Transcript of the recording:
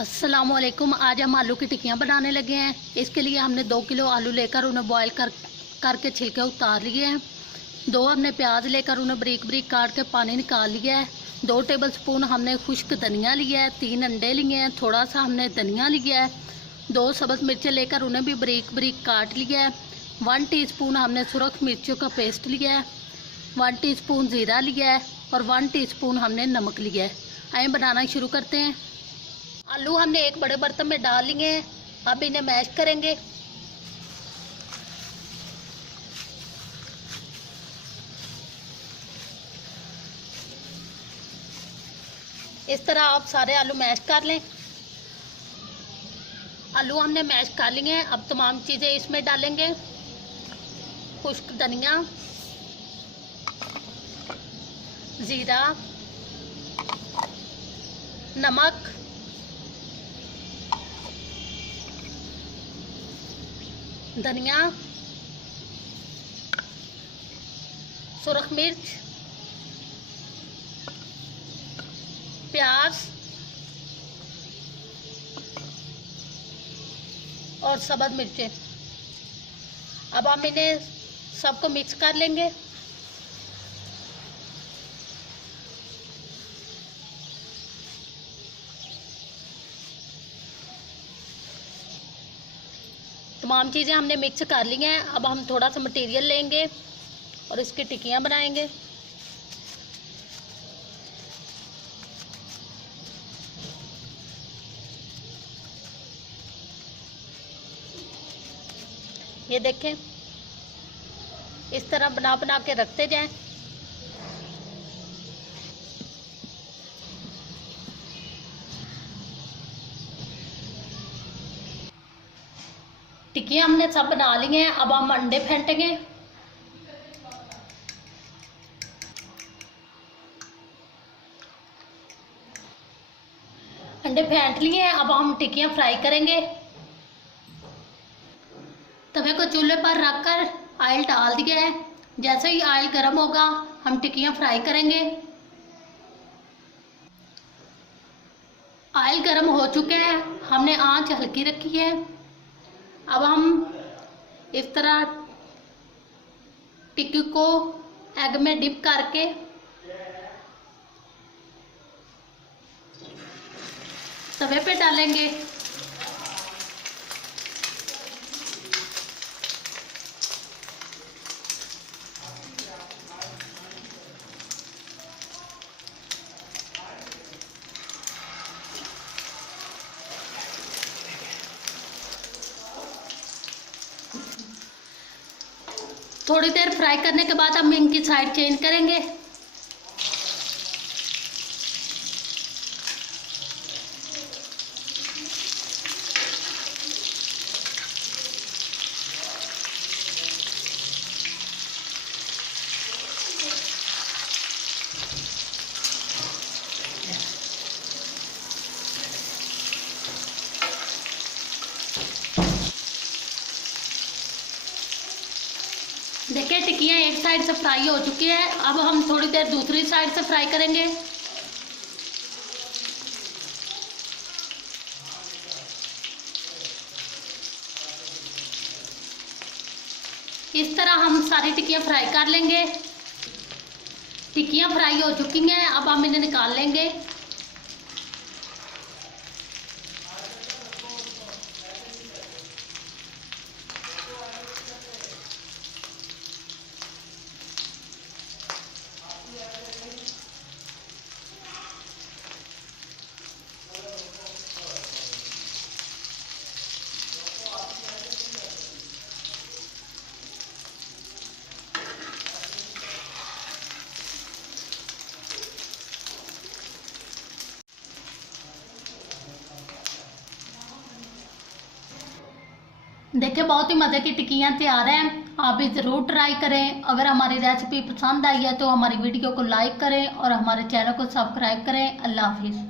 अस्सलामुअलैकुम। आज हम आलू की टिक्कियाँ बनाने लगे हैं। इसके लिए हमने 2 किलो आलू लेकर उन्हें बॉईल करके छिलके उतार लिए हैं। 2 हमने प्याज लेकर उन्हें बारीक बारीक काट के पानी निकाल लिया है। 2 टेबलस्पून हमने खुश्क धनिया लिया है। 3 अंडे लिए हैं। थोड़ा सा हमने धनिया लिया है। 2 सब्ज़ मिर्चें लेकर उन्हें भी बारीक बारीक काट लिया है। 1 टीस्पून हमने सुरख मिर्चों का पेस्ट लिया है। 1 टीस्पून ज़ीरा लिया है और 1 टीस्पून हमने नमक लिया है। आइए बनाना शुरू करते हैं। आलू हमने एक बड़े बर्तन में डाल लिए हैं। अब इन्हें मैश करेंगे। इस तरह आप सारे आलू मैश कर लें। आलू हमने मैश कर लिए हैं। अब तमाम चीज़ें इसमें डालेंगे। खुश्क धनिया, ज़ीरा, नमक, धनिया, सुरख मिर्च, प्याज और सब्ज़ मिर्चें। अब हम इन्हें सबको मिक्स कर लेंगे। तमाम चीज़ें हमने मिक्स कर ली हैं। अब हम थोड़ा सा मटेरियल लेंगे और इसकी टिक्कियाँ बनाएंगे। ये देखें, इस तरह बना बना के रखते जाएं। टिक्कियाँ हमने सब बना ली हैं। अब हम अंडे फेंटेंगे। अंडे फेंट लिए हैं। अब हम टिक्कियाँ फ्राई करेंगे। तवे को चूल्हे पर रखकर ऑयल डाल दिया है। जैसे ही ऑयल गर्म होगा हम टिक्कियाँ फ्राई करेंगे। ऑयल गर्म हो चुके हैं। हमने आंच हल्की रखी है। अब हम इस तरह टिक्की को एग में डिप करके तवे पे डालेंगे। थोड़ी देर फ्राई करने के बाद हम इनकी साइड चेंज करेंगे। देखिए, टिक्कियाँ एक साइड से फ्राई हो चुकी है। अब हम थोड़ी देर दूसरी साइड से फ्राई करेंगे। इस तरह हम सारी टिक्कियाँ फ्राई कर लेंगे। टिक्कियाँ फ्राई हो चुकी हैं। अब हम इन्हें निकाल लेंगे। देखिए, बहुत ही मज़े की टिक्कियाँ तैयार हैं। आप भी ज़रूर ट्राई करें। अगर हमारी रेसिपी पसंद आई है तो हमारी वीडियो को लाइक करें और हमारे चैनल को सब्सक्राइब करें। अल्लाह हाफिज़।